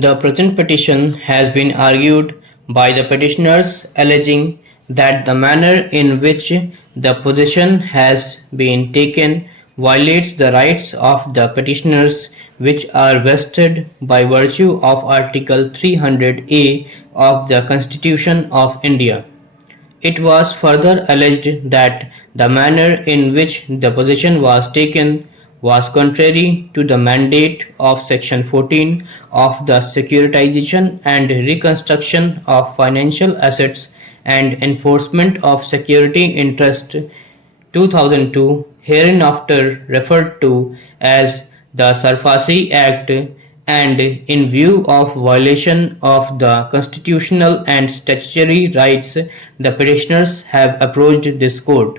The present petition has been argued by the petitioners alleging that the manner in which the possession has been taken violates the rights of the petitioners which are vested by virtue of Article 300A of the Constitution of India. It was further alleged that the manner in which the possession was taken was contrary to the mandate of Section 14 of the Securitization and Reconstruction of Financial Assets and Enforcement of Security Interest 2002, hereinafter referred to as the Sarfasi Act, and in view of violation of the constitutional and statutory rights, the petitioners have approached this court.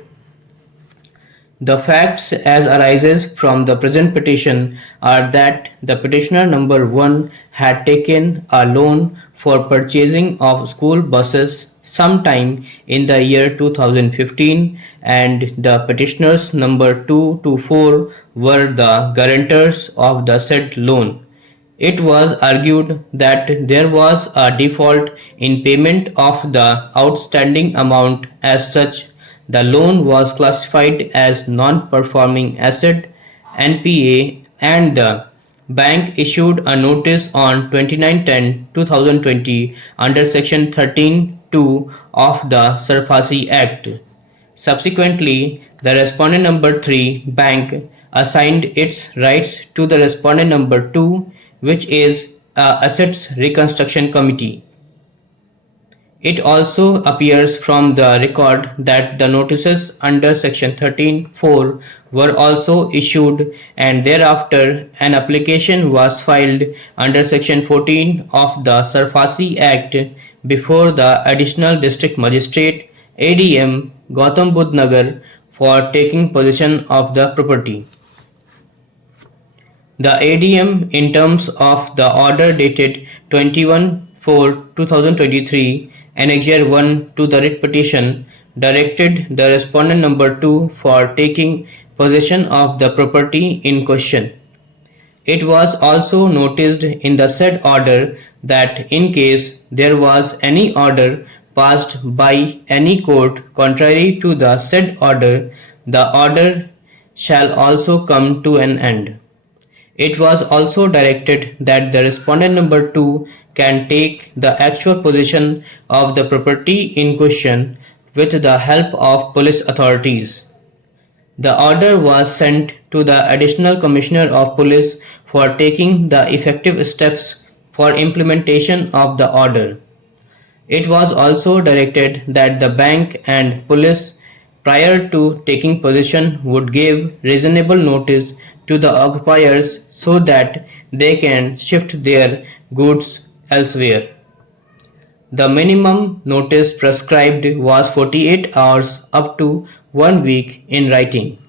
The facts as arises from the present petition are that the petitioner number 1 had taken a loan for purchasing of school buses sometime in the year 2015, and the petitioners number 2 to 4 were the guarantors of the said loan. It was argued that there was a default in payment of the outstanding amount. As such, the loan was classified as non-performing asset (NPA), and the bank issued a notice on 29/10/2020 under Section 13(2) of the Sarfasi Act. Subsequently, the respondent number 3 bank assigned its rights to the respondent number 2, which is a Assets Reconstruction Committee. It also appears from the record that the notices under Section 13(4) were also issued, and thereafter an application was filed under Section 14 of the Sarfasi Act before the Additional District Magistrate ADM Gautam Budh Nagar for taking possession of the property. The ADM, in terms of the order dated 21/4/2023, Annexure 1 to the writ petition, directed the respondent number 2 for taking possession of the property in question. It was also noticed in the said order that in case there was any order passed by any court contrary to the said order, the order shall also come to an end. It was also directed that the respondent number 2 can take the actual possession of the property in question with the help of police authorities. The order was sent to the Additional Commissioner of Police for taking the effective steps for implementation of the order. It was also directed that the bank and police, prior to taking possession, would give reasonable notice to the occupiers so that they can shift their goods elsewhere. The minimum notice prescribed was 48 hours up to 1 week in writing.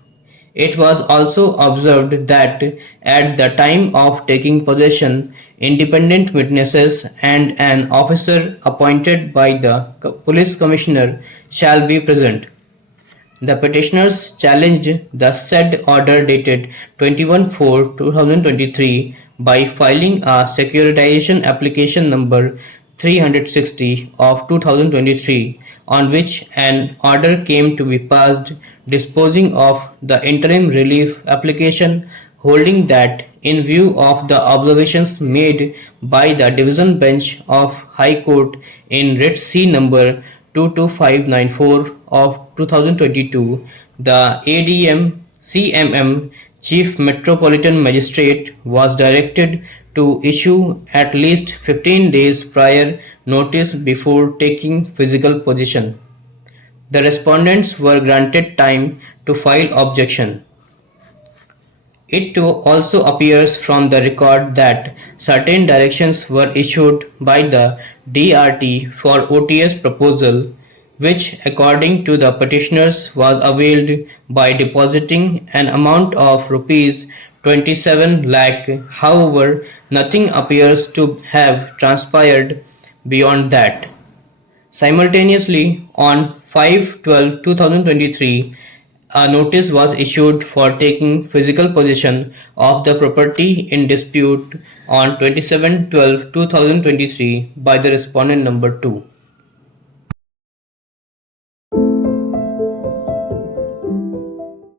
It was also observed that at the time of taking possession, independent witnesses and an officer appointed by the police commissioner shall be present. The petitioners challenged the said order dated 21/4/2023 by filing a securitization application number 360 of 2023, on which an order came to be passed disposing of the interim relief application, holding that in view of the observations made by the Division Bench of High Court in Writ C number 22594 of 2022, the ADM CMM Chief Metropolitan Magistrate was directed to issue at least 15 days prior notice before taking physical possession. The respondents were granted time to file objection. It also appears from the record that certain directions were issued by the DRT for OTS proposal, which according to the petitioners was availed by depositing an amount of rupees 27 lakh. However, nothing appears to have transpired beyond that. Simultaneously, on 5/12/2023, A notice was issued for taking physical possession of the property in dispute on 27/12/2023 by the respondent number 2.